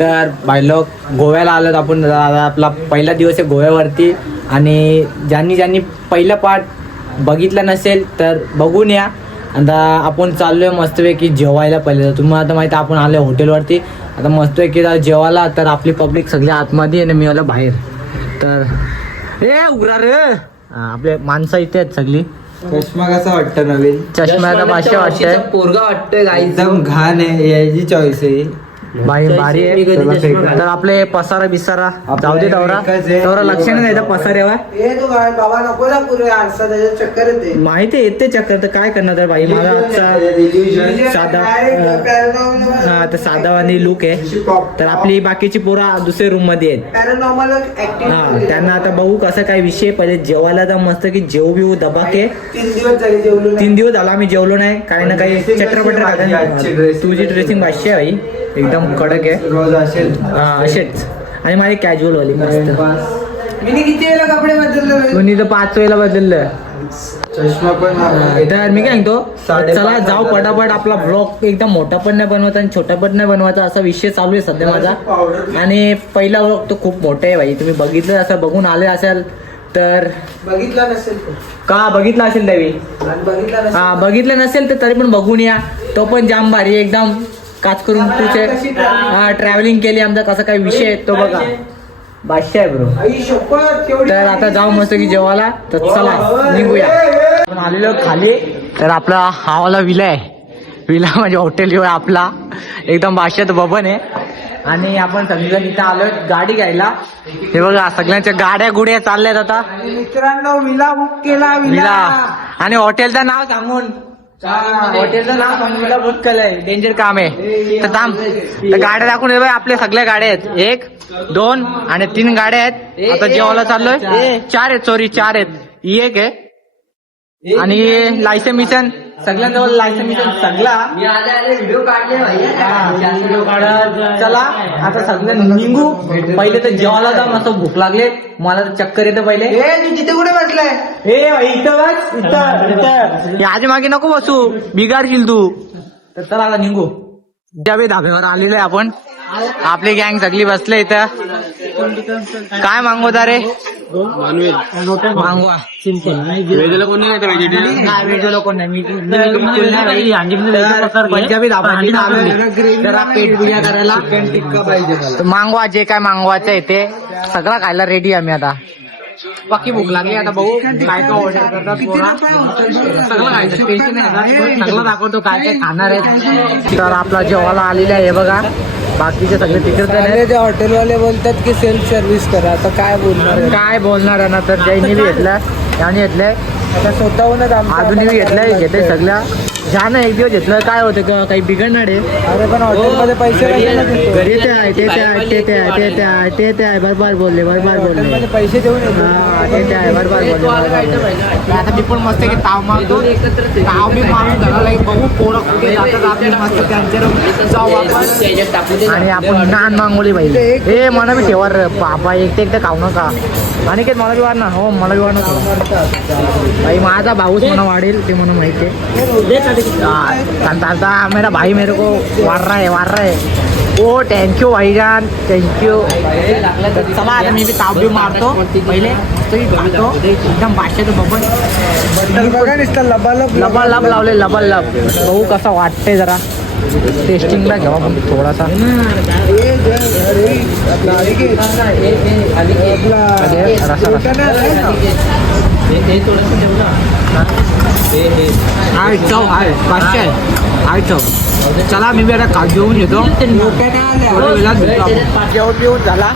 तर बायलोक गोव्याला आलोत आपण. आपला पहिला दिवस आहे गोव्यावरती. आणि ज्यांनी पहिला पार्ट बघितला नसेल तर बघून या. आता आपण चाललोय मस्तपैकी जेवायला. पहिले तुम्हाला आता माहिती आपण आलोय हॉटेलवरती. आता मस्तपैकी जेवायला. तर आपली पब्लिक सगळी आतमध्ये आणि मी आलो बाहेर. तर उघडा रे. आपले माणसं इथे आहेत सगळी. चष्मा कसा वाटतं नवीन? चष्म्याचा भाषा वाटतंय. पोरगा वाटतोय गाई. एकदम घाण आहे. याची चॉईस आहे. भारी आहे. तर आपले पसारा बिसारा जाऊ दे. तवरा लक्ष नाही द्यायचं पसाऱ्यावर. बाबा नको ना पुरे आरसा त्याच्यात चक्कर येते. माहिती आहे येते चक्कर. तर काय करणार तर भाई. माझा आजचा साधा आणि लुक आहे. तर आपली बाकीची पोरा दुसऱ्या रूम मध्ये आहेत. पॅरानॉर्मल त्यांना आता बघू कसं काय विषय. पहिले जेवायला तर मस्त की जेव बिऊ दबाके. 3 दिवस झाले जेवलो 3 दिवस झाला आम्ही जेवलो नाही. काही ना काही चटरपटर. तुझी ड्रेसिंग भाषा आहे भाई. एकदम कडक आहे. रोज असेल. असेच. आणि माझी कॅज्युअल वाली मस्त. मी किती वेळा कपडे बदलले? कोणी तर 5 वेळेला बदललं. चष्मा पण तर मी काय म्हणतो चला जाऊ पटापट. आपला ब्लॉग एकदम मोठा पण नाही बनवायचा आणि छोटा पण नाही बनवायचा. असा विषय चालू आहे सध्या माझा. आणि पहिला ब्लॉग तो खूप मोठा आहे भाई. तुम्ही बघितलं असं बघून आले असाल तर. बघितला नसेल का बघितला असेल त्यावेळी. बघितलं नसेल तर तरी पण बघून या. तो पण जाम भारी एकदम. काच करून तुझे ट्रॅव्हलिंग केली आमचा कसा काय विषय आहे तो बघा. बादशाह आहे ब्रो. तर आता जाऊ मस्त की जेवायला. तर चला निघूया. आपण आलेलो खाली. तर आपला हा वाला विला आहे. विला म्हणजे हॉटेल आपला एकदम बादशाह बबन आहे. आणि आपण सगळीजण इथं आलोय गाडी घ्यायला. हे बघा सगळ्यांच्या गाड्या गुड्या चालल्यात आता. मित्रांनो विला बुक केला. विला आणि हॉटेलचं नाव सांगून. हॉटेलचं नाव सांगून बुक केलंय. डेंजर काम आहे. तर थांब. तर गाड्या दाखवून दे. आपल्या सगळ्या गाड्या आहेत. 1 2 आणि 3 गाड्या आहेत. आता जेवायला चाललोय. 4 आहेत. सॉरी 4 आहेत. ही एक आहे. आणि लायसन मिशन सगळ्यांजवळ लायसन मिशन सगळा. व्हिडिओ काढले व्हिडिओ काढत. चला आता सगळे निघू. पहिले तर जेवायला जा. मस्त भूक लागले. मला तर चक्कर येतं पहिले. तू तिथे कुठे बसलाय? इथं बस. इथं आधी मागे नको बसू. बिगाडशील तू. तर चला आता निघू. ज्यावेळी धाब्यावर आलेलो आहे आपण. आपली गँग सगळी बसले इथं. काय मागवता रे? मागवा. पंजाबी धाबा जरा पेट पूजा करायला. मागवा जे काय मागवायचं आहे ते सगळं खायला रेडी आम्ही आता. बाकी भूक लागली. आता बघू काय काय ऑर्डर करतात पोरा. सगळं खायचं टेन्शन नाही. सगळं दाखवतो काय काय खाणार आहे. तर आपला जेवायला आलेला आहे बघा. बाकीचे सगळे तिकडे ते हॉटेलवाले बोलतात की सेल्फ सर्व्हिस करा. आता काय बोलणार ना. तर जैनी बी घेतला. त्याने घेतलंय. आता स्वतःहूनच अजूनही घेतलंय सगळ्या. छान एक दिवस घेतलं काय होतं का काही बिघडणार आहे. अरे पण हॉटेलमध्ये पैसे घरी ते आहे बरोबर बोलले. पैसे देऊन ते आहे बरोबर बोलले. आता मी पण मस्त की ताव मारतो. ताव बी मारून झाला. बघू पोरं कुठे जातात. आपली मस्त त्यांच्या जाऊ आपण. आणि आपण नान मागवली पाहिजे. हे मला बी ठेवा बाबा. एकटे खाऊ नका. आणि काय मला बी वाढ ना. हो मला बी वाढ नका भाई. माझा भाऊच मला वाढेल ते म्हणून माहिती आहे. मेरा भाई मेरे को वार रहा है. ओ थँक्यू भाईजान. थँक्यू. चला आता मी बी ताव बी मारतो पहिले. खातो एकदम भाषेचं बघून. बघा नुसतं लबालब लावले. लबालब बघू कसं वाटतंय जरा. टेस्टिंगला घ्यावा पण थोडासा. चला मी बी आता जेवून येतो. जेवण बिवून झाला.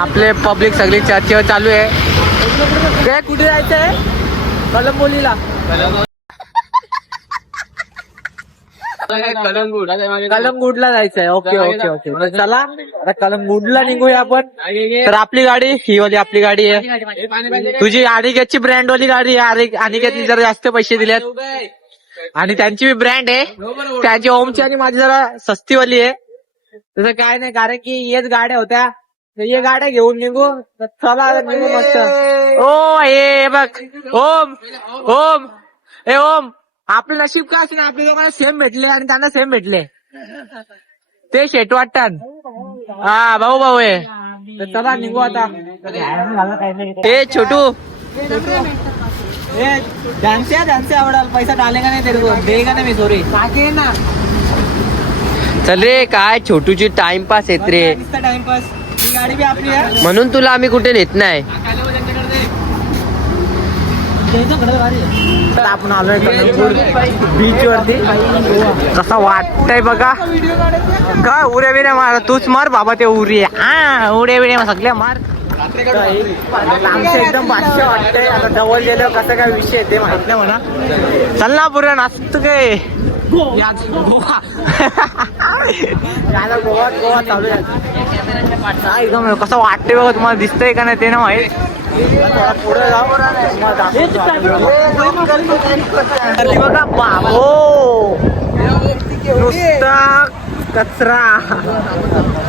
आपले पब्लिक सगळी चर्चेवर चालू आहे. काय कुठे जायचं आहे? कलंबोलीला. कलंगूटला जायचंय. ओके. चला आता कलंगूटला निघूया आपण. तर आपली गाडी ही वाली आपली गाडी आहे. तुझी अनिकेतची ब्रँड वाली गाडी आहे. अनिकेतनी जरा जास्त पैसे दिलेत. आणि त्यांची बी ब्रँड आहे. त्यांची ओमची आणि माझी जरा सस्तीवाली आहे. तसं काय नाही कारण की हेच गाड्या होत्या. ये गाड्या घेऊन निघू. चला निघू मस्त. ओ हे बघ ओम. आपलं नशीब काय असेल. आपल्या लोकांना सेम भेटले आणि त्यांना सेम भेटले. ते शेट वाटतात. हा भाऊ भाऊ आहे. तर चला निघू आता. ए छोटू डान्स आवडाल पैसा डालेगा नाही तेरे को देगा ना मी सॉरी मागे ना चल रे काय छोटूची टाइमपास येत रे टाइमपास ही गाडी बी आपली आहे. म्हणून तुला आम्ही कुठे नेत नाही. आता आपण आलोय बीच वरती. कसा वाटतंय बघा. काय उड्या बिड्या मार तूच मार बाबा ते उरी हा उड्या बिड्या सगळ्या मार. आमचं एकदम बादशाह वाटतंय. आता जवळ गेलं कसं काय विषय ते माहित नाही म्हणा. चल ना पुरा नाचत काय गोवा गोवा चालू आहे. एकदम कसं वाटतंय बघा तुम्हाला दिसतंय का नाही ते ना माहित. पुढे जाऊ बघा बाबो नुसता कचरा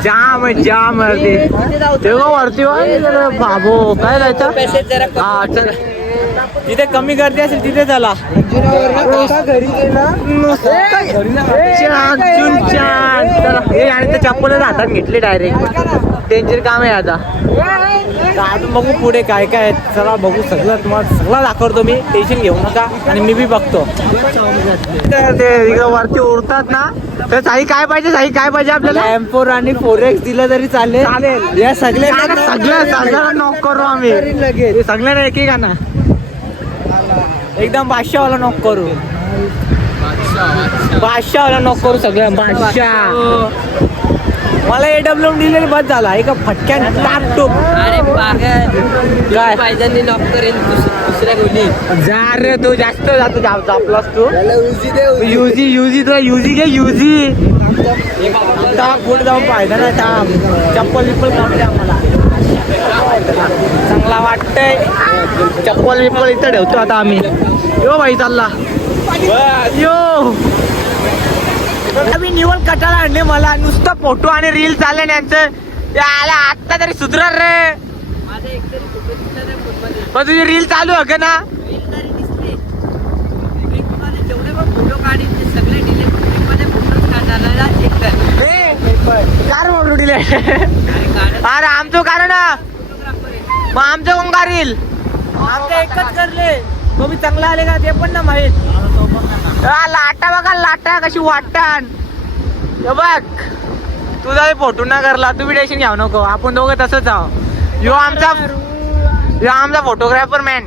जाम जाम तेव्हा वरती बाबो काय जायचं. हा चल जिथे कमी गर्दी असेल तिथे चला. आणि ते चप्पल हातात घेतले डायरेक्ट. डेंजर काम आहे आता. अजून बघू पुढे काय काय. चला बघू सगळं तुम्हाला सगळं दाखवतो मी. टेन्शन घेऊ नका आणि मी बी बघतो. ते वरती उडतात ना तर साई काय पाहिजे साई काय पाहिजे आपल्याला. M4 आणि 4X दिलं तरी चालेल. या सगळ्याला नॉक करू आम्ही. लगेच सगळ्यांना एक एक ना एकदम बादशाहवाला नॉक करू. बादशाहवाला नॉक करू सगळं बादशाह. मला AWM दिलेली बस झाला एका फटक्यान टाकटूक. अरे काय पायजांनी नॉक करेल दुसऱ्या गोली. जा रे तू जास्त जातो जापलास तू. युजी तुला युजी घे युजी. टाक पुढे जाऊन पाहिजे ना टाक. चप्पल बिप्पल काढले आम्हाला चांगला वाटतंय. चप्पल बिप्पल इथं ठेवतो आता आम्ही. यो भाई चालला यो. मी निवड कटाला आणले मला नुसतं फोटो आणि रील चालले यांचं. याला आत्ता तरी सुधरा रे. पण तुझी रील चालू आहे का ना. फोटो दिले अरे आमचं कारण मग आमचं कोण का रील आमचं एकच करले. तो मी चांगला आले का ते पण ना माहित. लाटा बघा लाटा कशी वाटतात. बघ तुझा फोटो ना करला तू बी टेन्शन घ्याव नको. आपण दोघं तसंच आहो. यो आमचा फोटोग्राफर मॅन.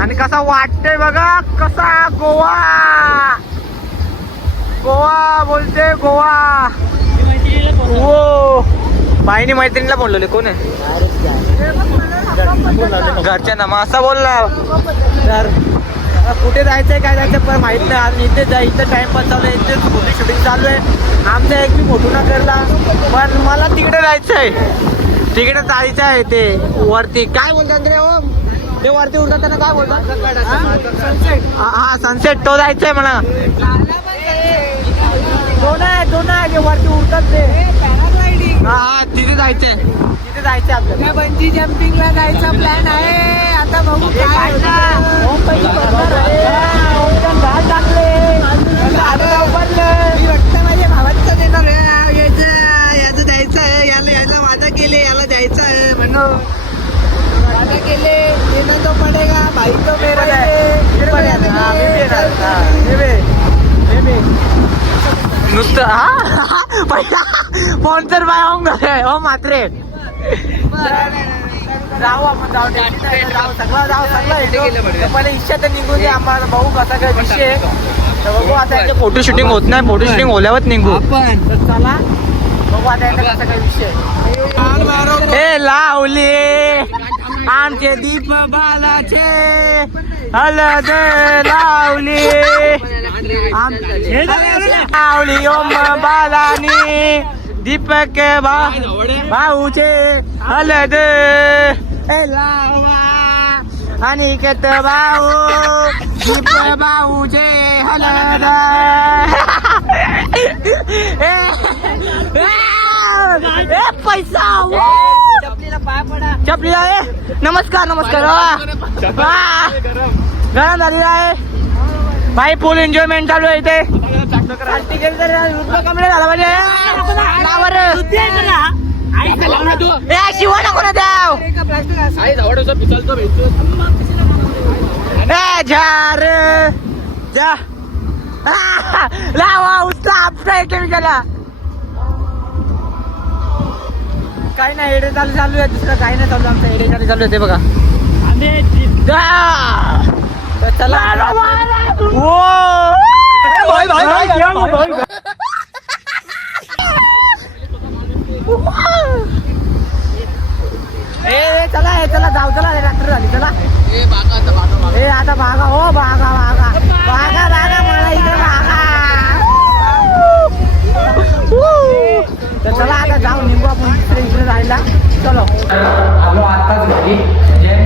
आणि कसा वाटतंय बघा कसा गोवा गोवा बोलते गोवा. हो बाईनी मैत्रिणीला बोलवले कोण आहे घरच्या ना. मग असं बोलला तर कुठे जायचंय काय जायचं पण माहित नाही. आणि इथे इथं टाइमपास चालू आहे. इथे फोटो शूटिंग चालू आहे. आमचा एक मी फोटो ना करला पण मला तिकडे जायचंय. तिकडे जायचं आहे ते वरती काय बोलतात रे ओम ते वरती उडतात त्यांना काय बोलतात. हा सनसेट तो जायचंय म्हणा. दोन आहे वरती उडतात ते. हा तिथे जायचंय आपल्याला. बंजी जम्पिंगला जायचा प्लॅन आहे. आता बघू काय वाटतं. माझ्या भावाचं देणार याचं जायचं आहे. याला वादा केले याला जायचं आहे म्हणून वादा केले. येणं तो पडेगा भाई तो मेरा नुसतं हा स्पॉन्सर बाय हो मात्रे. जाऊ आपण जाऊ सगळं पहिले इच्छा तर निघून दे आम्हाला. भाऊ कसा काय विषय तर बघू आता. फोटो शूटिंग होत नाही. फोटो शूटिंग होल्यावर निघू आपण. चला बघू आता कसा काय विषय. हे लावली आमचे दीप बालाचे हलद लावली लावली ओम बालानी दीपक भाऊचे हलद लावा अनिकेत भाऊ दीप भाऊचे हलद. पैसा चपलीला नमस्कार गरम झालेला आहे भाई. फुल एन्जॉयमेंट चालू आहे इथे. तिकीट तर कमी झाला पाहिजे. शिव नको ना द्याव झार जा लावा उसला आपला केमिकला काही नाही एडे चालू आहे दुसरं काही नाही चालू आमचं एडे चालू आहे ते बघा तर चला चला चला जाऊ चला रात्र झाली चला आता भागा हो भागा भागा भागा भागा मला इकडे भागा तर चला आता जाऊ निघू आपण इकडे जायला चलो आलो आताच घरी म्हणजे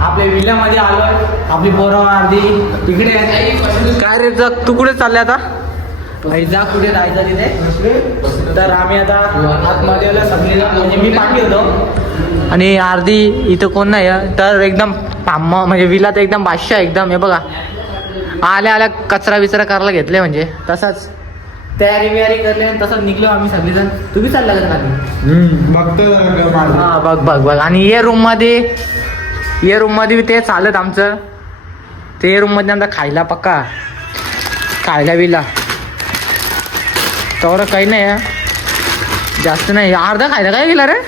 आपल्या विल्यामध्ये आलोय आपली पोरं अर्धी तिकडे काय रे तू कुठे चालले आता जा कुठे जायचं तिथे तर आम्ही आता आतमध्ये सगळी म्हणजे मी पाठी होतो आणि अर्धी इथं कोण नाही तर एकदम म्हणजे विला तर एकदम बादशाह एकदम हे बघा आल्या आल्या कचरा विचरा करायला घेतले म्हणजे तसंच तयारी बियारी करली आणि तसंच निघलो आम्ही सगळेजण तुम्ही चालला का हा बघ बघ बघ आणि ये रूम मध्ये ते चालत आमचं ते रूम मध्ये आमचा खायला पक्का खायला बिला तेवढं काही नाही जास्त नाही अर्धा खायला काय गेला रे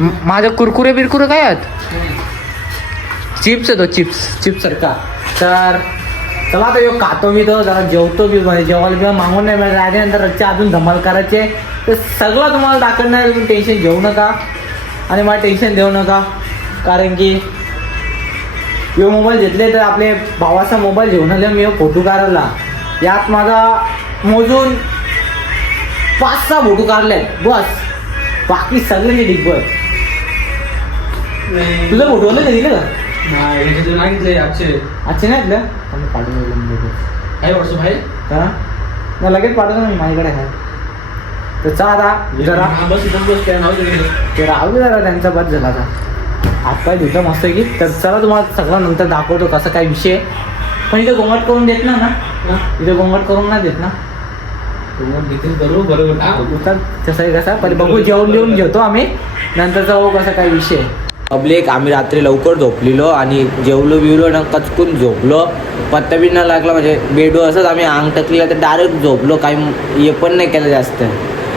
माझं कुरकुरे बिरकुरे काय आहेत चिप्स आहे तो चिप्स सारखा तर चला आता यो खातो मी तो जरा जेवतो बी म्हणजे जेवायला बिवा मागून नाही मिळालं त्यानंतर रच्चे अजून धमाल करायचे तर सगळं तुम्हाला दाखवणार तुम्ही टेन्शन घेऊ नका आणि मला टेन्शन देऊ नका कारण की यो मोबाईल घेतले तर आपले भावाचा मोबाईल घेऊन आले मी फोटो काढला यात माझा मोजून 5-6 फोटो काढले बस बाकी सगळे डिब्बर तुझं फोटो आलं नाही दिलं का अच्छे नाही दिलं काय वर्ष भाई का लगेच पाठवतो मी माझ्याकडे आहे तर चा आता जरा ते राहू दे जरा त्यांचा बस झाला आता हातपाय धुतं मस्त की तर चला तुम्हाला सगळं नंतर दाखवतो कसं काय विषय पण इथं गोंगाट करून देत ना इथं गोंगाट करून नाही देत ना बरोबर तसं आहे कसं पहिले बघू जेवण लिहून घेतो आम्ही नंतर जाऊ कसं काय विषय पब्लिक आम्ही रात्री लवकर झोपलेलो आणि जेवलो बिवलो ना कचकून झोपलो पत्ता बी न लागला म्हणजे बेडू असंच आम्ही अंग टकलेलं तर डायरेक्ट झोपलो काही हे पण नाही केलं जास्त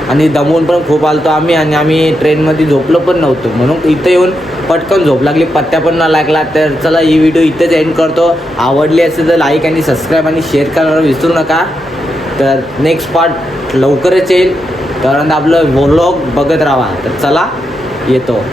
आणि दमून पण खूप आलतो आम्ही ट्रेनमध्ये झोपलो पण नव्हतो म्हणून इथं येऊन पटकन झोप लागली पत्त्या पण न लागला तर चला ही व्हिडिओ इथेच एंड करतो आवडली असेल तर लाईक आणि सबस्क्राईब आणि शेअर करायला विसरू नका तर नेक्स्ट पार्ट लवकरच येईल तर आपलं व्लॉग बघत राहा तर चला येतो